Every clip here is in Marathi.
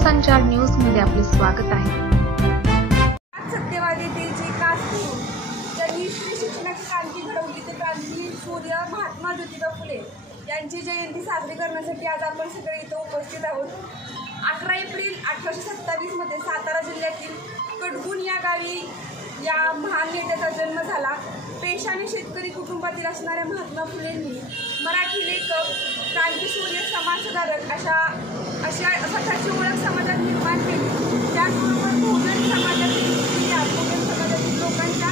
नवसंचार न्यूज मध्ये आपले स्वागत आहे। सत्यवादी जी कास्ती ज्यांनी स्त्री शिक्षणाची क्रांती घडवली ते क्रांती सूर्य महात्मा ज्योतिबा फुले यांची जयंती साजरी करण्यासाठी आज आपण सगळे इथं उपस्थित आहोत। 11 एप्रिल 1827 मध्ये सातारा जिल्ह्यातील कडगुण या गावी या महान नेत्याचा जन्म झाला। पेशाने शेतकरी कुटुंबातील असणाऱ्या महात्मा फुलेंनी मराठी लेखक, क्रांतीसूर्य, समाजसुधारक अशा स्वतःची ओळख समाजात निर्माण केली। त्याचबरोबर बहुजन समाजातील लोकांच्या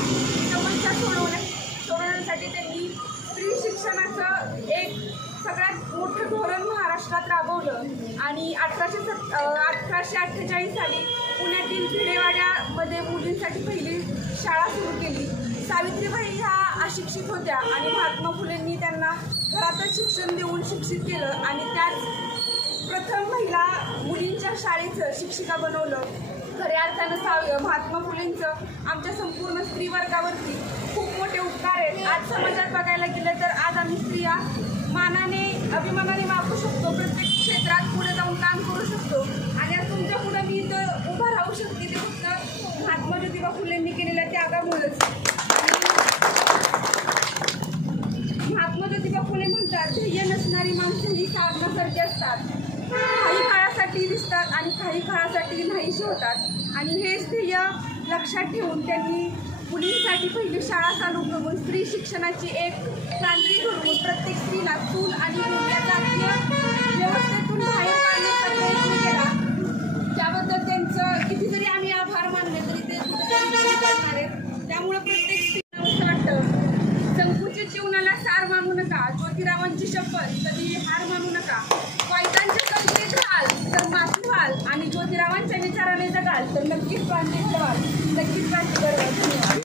समस्या सोडवण्यासाठी त्यांनी स्त्री शिक्षणाचं एक सगळ्यात मोठं धोरण महाराष्ट्रात राबवलं आणि 1848 साली पुण्यातील भिडेवाड्यामध्ये मुलींसाठी पहिली शाळा सुरू केली। सावित्रीबाई ह्या अशिक्षित होत्या आणि महात्मा फुलेंनी त्यांना घरातच शिक्षण देऊन शिक्षित केलं आणि त्याच प्रथम महिला मुलींच्या शाळेचं शिक्षिका बनवलं। खऱ्या अर्थानं महात्मा फुलेंचं आमच्या संपूर्ण स्त्री वर्गावरती खूप मोठे उपकार आहेत। आज समाजात बघायला गेलं तर आज आम्ही स्त्रिया मानाने अभिमानाने वापरू शकतो, प्रत्येक क्षेत्रात पुढे जाऊन काम करू शकतो आणि आज तुमच्या पुढे मी इथं उभा राहू शकते ते फक्त महात्मा ज्योतिबा फुलेंनी केलेल्या त्यागामुळेच। महात्मा ज्योतिबा फुले म्हणतात, ध्येय नसणारी माणसं ही साधनासारखी असतात, काही काळासाठी दिसतात आणि काही काळासाठी नाहीशी होतात आणि हेच ध्येय लक्षात ठेवून त्यांनी मुलींसाठी पहिली शाळा चालू करून स्त्री शिक्षणाची एक क्रांती घडवून प्रत्येक स्त्रीला चूल आणि मूल या जातीय व्यवस्थेतून बाहेर काढण्याचा प्रयत्न केला। त्याबद्दल त्यांचं किती जरी आम्ही आभार मानले तरी ते कुठेतरी करणार आहेत। त्यामुळे प्रत्येक स्त्रीला असं वाटतं, संकुचित जीवनाला सार मानू नका, ज्योतिरावांची शपथ, कधी हार मानू नका, वाईटांच्या कवितेत राहाल तर माफी व्हाल आणि ज्योतिरावांच्या विचाराने जगाल तर नक्कीच क्रांती व्हाल, नक्कीच क्रांती कराल। धन्यवाद।